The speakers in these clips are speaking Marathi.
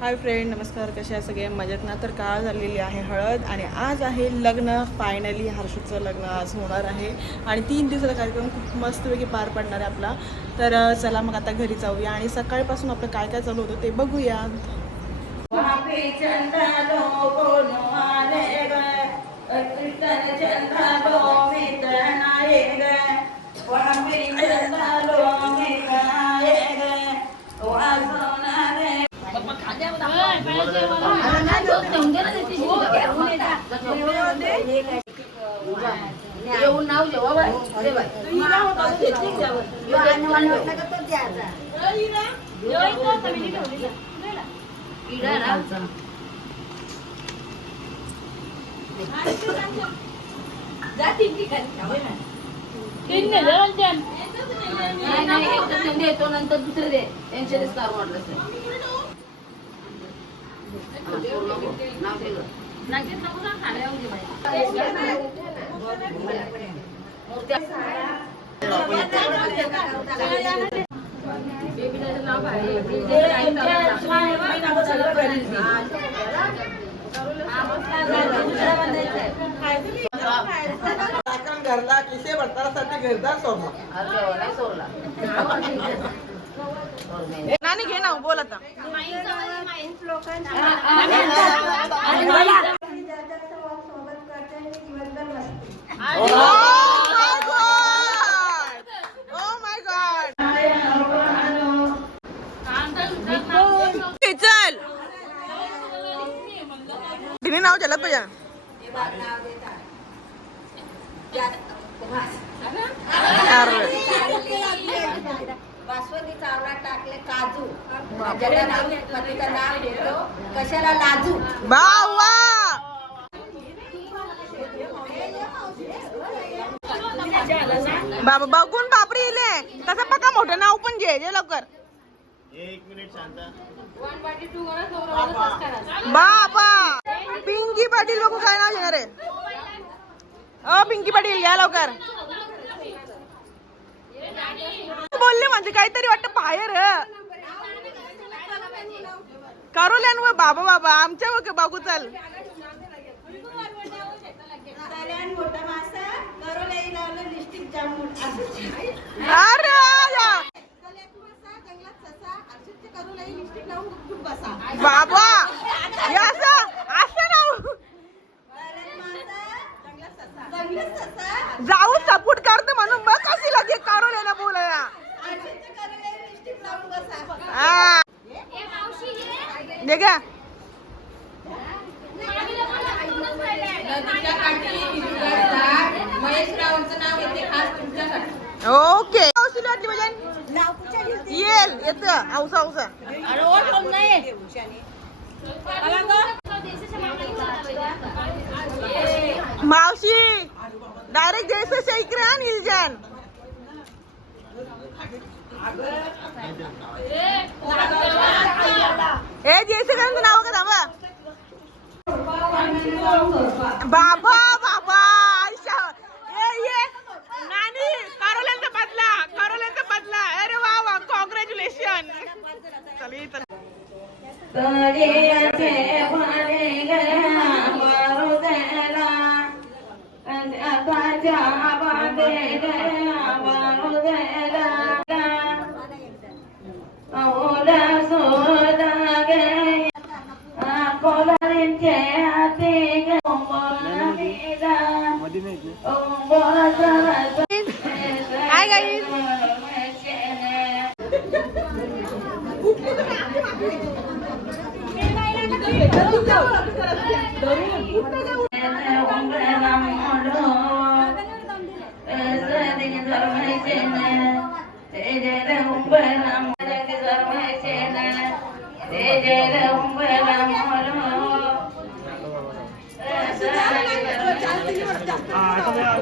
हाय फ्रेंड नमस्कार कसे आहे सगळे? मजेत ना? तर काळ झालेली आहे हळद आणि आज आहे लग्न. फायनली हर्षूचं लग्न आज होणार आहे. आणि तीन दिवसाचा कार्यक्रम खूप मस्तपैकी पार पडणार आहे आपला. तर चला मग आता घरी जाऊया आणि सकाळपासून आपलं काय काय चालू होतं ते बघूया. येऊन नाव जेव्हा बाय अरे बाय ना नाही नाही एक तर त्यांनी येतो नंतर दुसरे दे. यांच्या स्कार वाटलं नाव दे गं. बेबीचं नाव घरला किसे भरतासाठी घरदार सोडला. सोडला. नानी घे ना बोल आता. चल. तिने नाव झालं पाहिजे. बासमती चावला टाकले काजू. नाव पतीचं नाव घेतो कशाला लाजू? बावा! बाबा बघून बापरी इले. तसं बघा मोठं नाव पण घे जे लवकर. बाबा! पिंकी पाटील बघू काय नाव घेणार आहे. अ पिंकी पाटील या लवकर. बोलले म्हणजे काहीतरी वाटतं बाहेर. करोल्यान व बाबा बाबा आमच्या बघ बघू चल. अरे बाबा असं असं जाऊ सपोर्ट करते म्हणून बघ कशी लगे करोल्याला बोलायला आरशीच्या करोलाई लिस्टिक लावून बसा हा. दे घ्या नदीच्या काठी हिरवळ झाड महेश रावांचं नाव येते खास तुमच्यासाठी ओके. म्हणजे? येल येत. औसा औसा मावशी डायरेक्ट जैसे शेखरे आणि इल्जान. ए जैसे का नाव का थांबा? बाबा बाबा आयशा. ए ये. नानी करोल्यांचा बदला करोल्यांचा बदला. अरे वा वा कॉंग्रॅच्युलेशन चल इथं.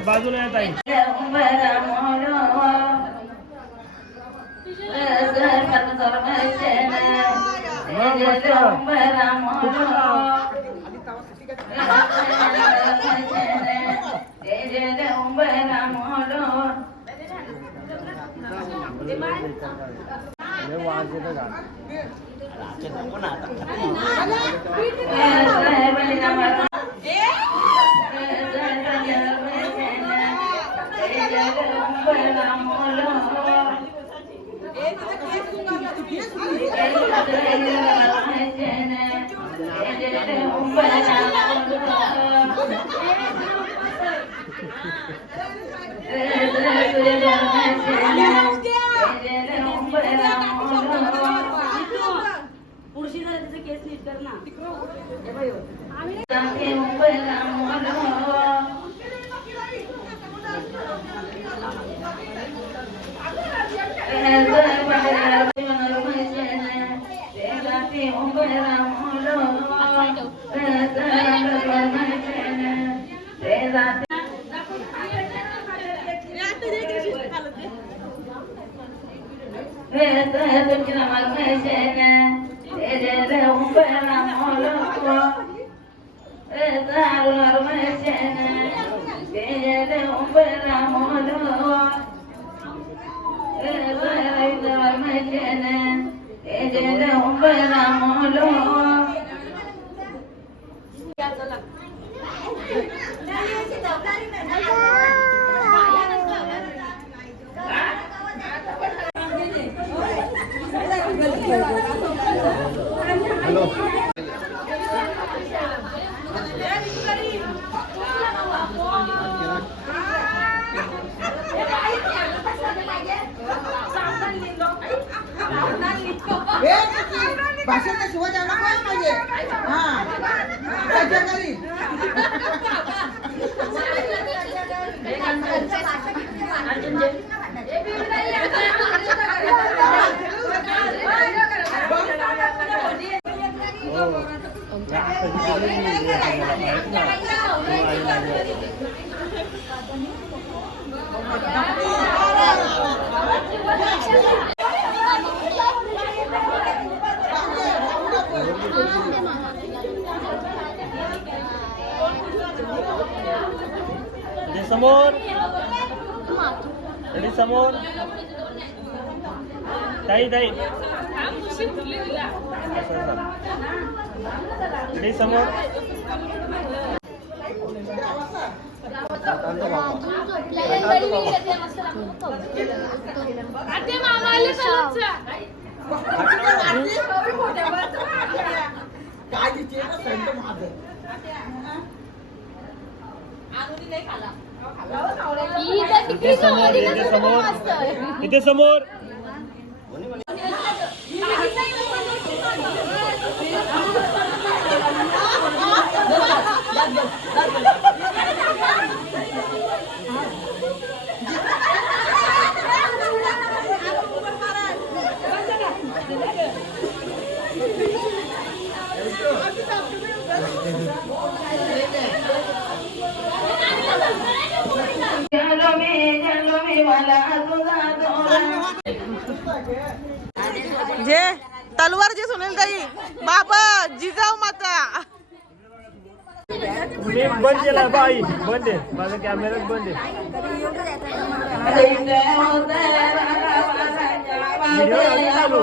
बाजूला येत आहे Yeah. कर ना. भाषण शिवाय जायला काय पाहिजे. हा. घरी समोर. इथे समोर. ताई ताई. इथे समोर. काय इथे समोर. इथे समोर. इथे समोर जे तलवार जे सुनील ताई. बाबा जिजाऊ माता. मी बंद केला बाई. बंद आहे. माझा कॅमेरा बंद आहे. चालू.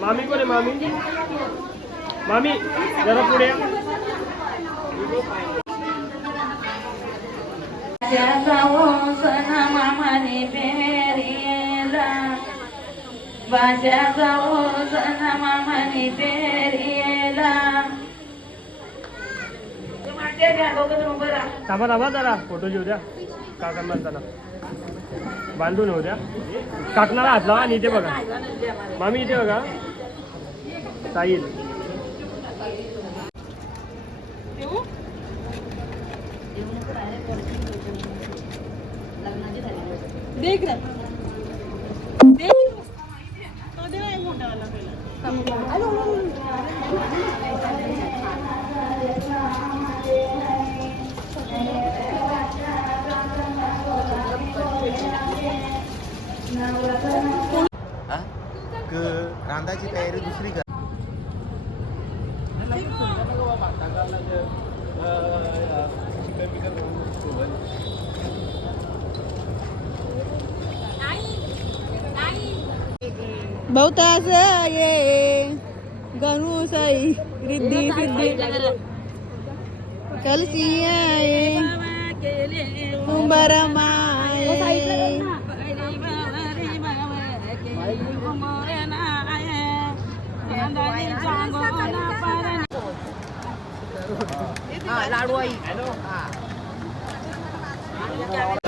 मामी कोण आहे मामी मामी जरा पुढे या. जावो सना मामाने पेरियला बाजा जावो सना मामाने पेरियला. थांबा थांबा जरा. फोटो घेऊ द्या. काकांना चला बांधून होऊ द्या. काकणाला हात लावा आणि इथे बघा. मामी इथे बघा. साईल देख रे બહુતા સયે ઘણું સહી રિદ્ધિ સિદ્ધિ કલસી આયે ઉંબર માયે Hãy subscribe cho माये कुठे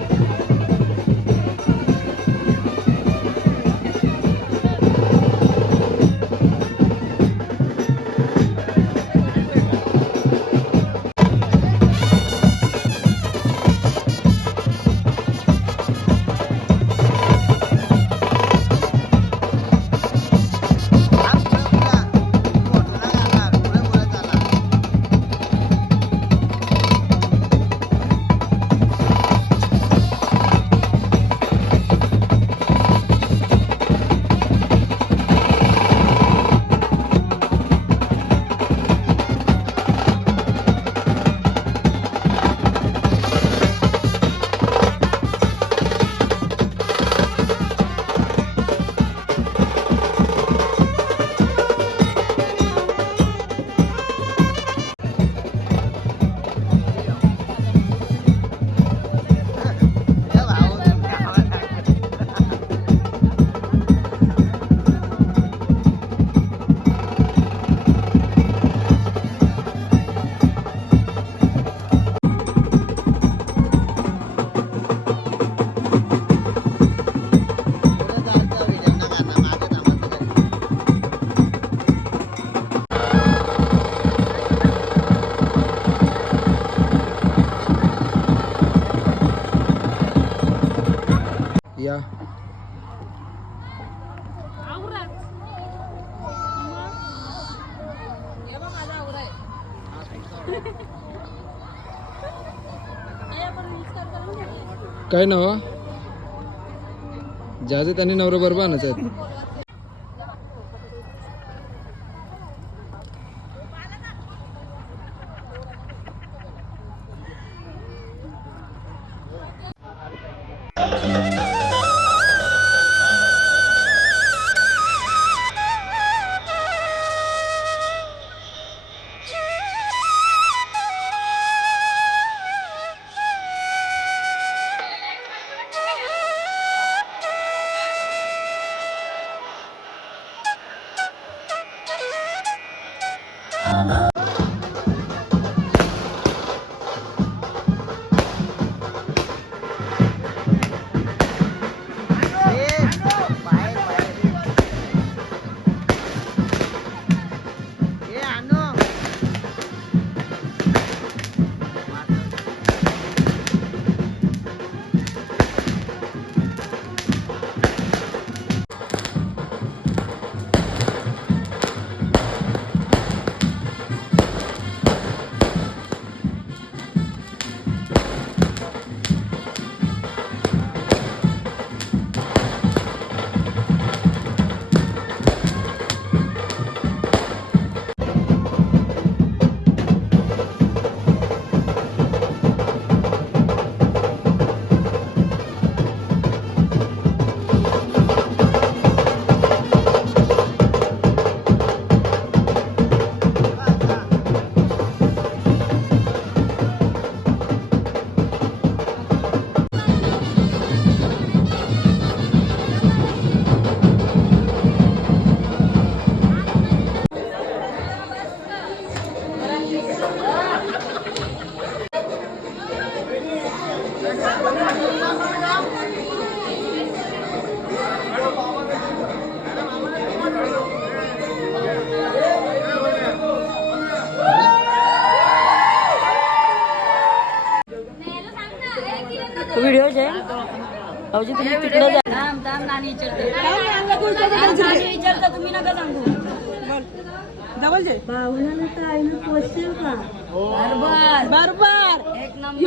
काय नाव ज्याचं त्यांनी नवरा बरोबर आणायचं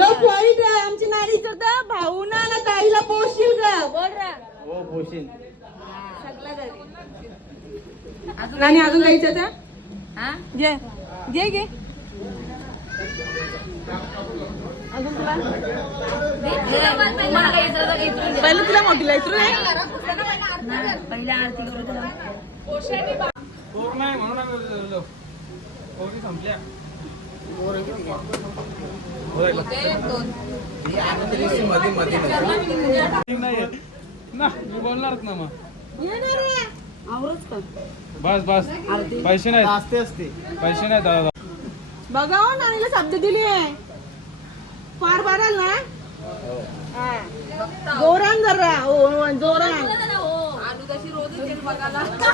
आमची नारी विचारता भाऊना ना ताईला पोषशील का? बोल रा. हो पोशीन आणि अजून काही विचारता हा? जे घे घे. अजून तुला. पहिलं तुला मोठी इथून आहे. पहिली आरती करू तुला आवरच बस बस पैसे नाही असते असते पैसे नाही दादा बघा हो नानीला शब्द दिली आहे फार बाराल ना जोरान जरा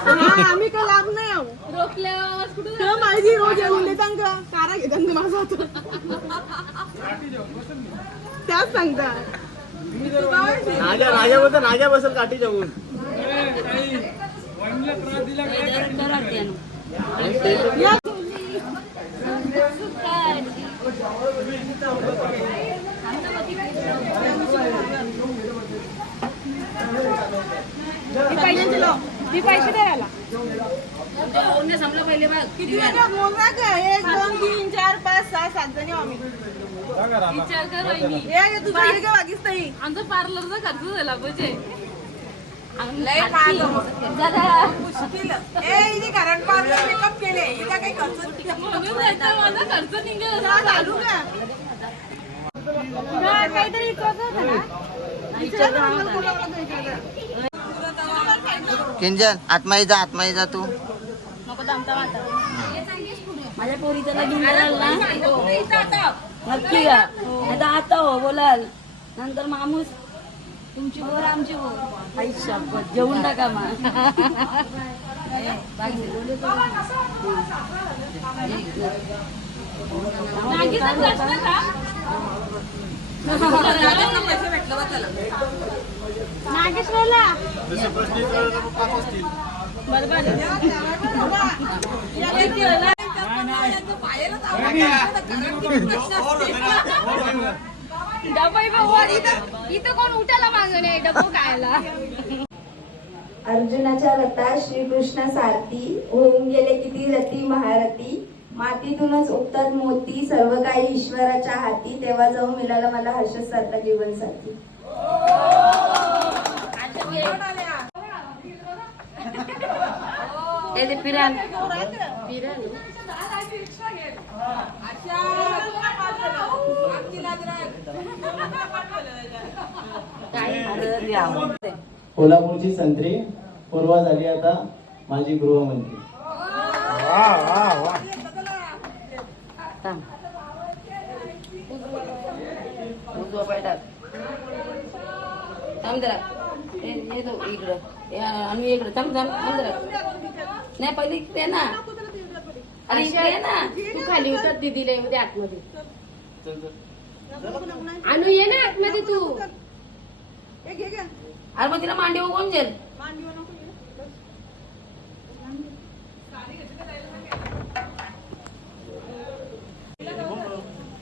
हा, आम्ही काय लाभ नाही आहो. माझी रोज येऊन देतात का कारा घेतात ना माझा हात. त्याच सांगता. नाग्या नाग्या बसल नाग्या बसल काठी जाऊन या. पैसे द्यायला पहिले किती एक दोन तीन चार पाच सहा सात जणी आम्ही. विचार कर वहिनी. ये ये तुझं हे काय वागीस ताई आमचा पार्लरचा खर्च झाला पाहिजे मुश्किल. ए हिने कारण पार्लर मेकअप केले. हिला काही खर्च म्हणून त्याचा माझा खर्च निघेल. नाही चालू का काहीतरी किंजन आत्माई जा आत्माई जा तू. माझ्या पोरीचं लगीन कराल ना. नक्की का आता आता हो बोलाल. नंतर मामूस तुमची बोर आमची बोर आई शपथ जेवून टाका मा नागेश्वरला इथं कोण उठायला मागणे डबो खायला. अर्जुनाच्या रथा श्रीकृष्ण सारथी होऊन गेले किती रती महारथी? मातीतूनच उगतात मोती सर्व काही ईश्वराच्या हाती. तेव्हा जाऊन मिळाला मला हर्षद सारखा जीवन साथी. कोल्हापूरची संत्री पूर्वा झाली आता माझी गृहमंत्री. वा वा वा. थांब. उजवा पाय टाक. थांब जरा. ए, ये तो इकडं. आणू इकडं. थांब, थांब, थांब जरा. नाही पहिले इकडे ये ना अरे इकडे ना तू खाली उतर दीदीला येऊ दे आतमध्ये आणू ये ना आतमध्ये तू हे अरे मग तिला मांडी कोण जेल मांडीवर नको घे. बस.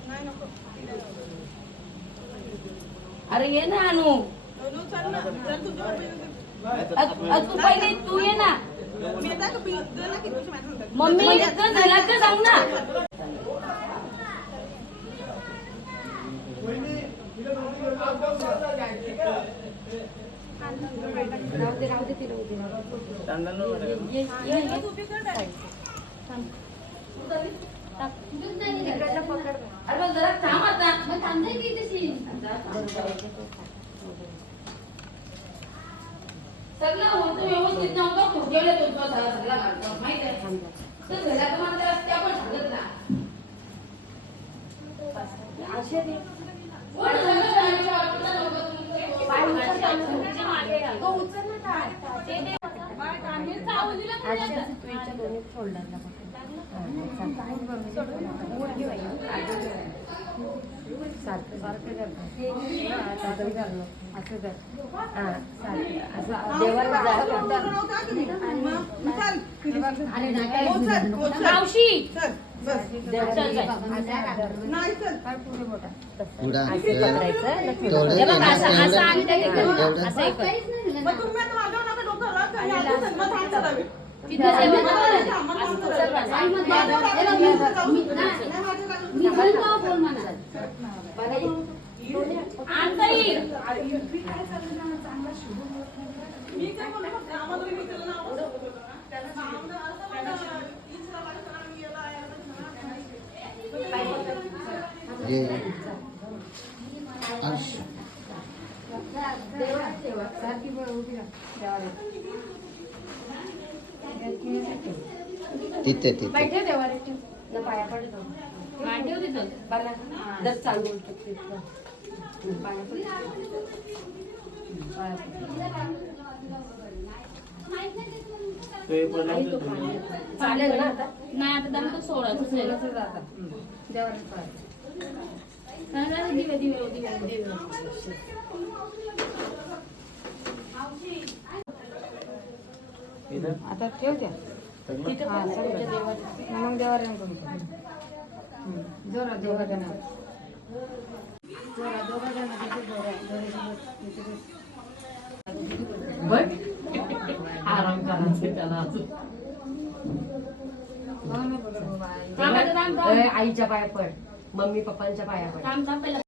नाही नको अरे ये ना अनु, तू पहिले तू ये ना. मम्मी इतकं झाला का सांग ना. राहू दे राहू दे तिला उद्या. ये, ये, ये. अरे मग जरा थांब आता सगळं होतं व्यवस्थित नव्हतं खुर्जेला तो तो सगळा सगळा घालतो माहीत आहे? तर घरात मात्र त्या पण सांगत ना कोण सगळं मावशी! चल हे बघ, असं असं. आणि ते एवढं असं हे कर. तिथं जेवण करायचं. चल. बस. मी. नाही, माझ्या म्हणा आणताई. मी काय बोलू फक्त आम्हाला मी त्याला नाव तिथे. तिथे बैठे देवारे पाया पडतो मांडीवर तिथं चालेल ना आता? नाही आता दम तर सोडायचं दिवे दिवे दिवे दिवे आता ठेव त्या मग देवाला जोरा देवा नाव. तिथे थांब आता, थांब, थांब. आईच्या पाया पड. मम्मी पप्पांच्या पाया पड.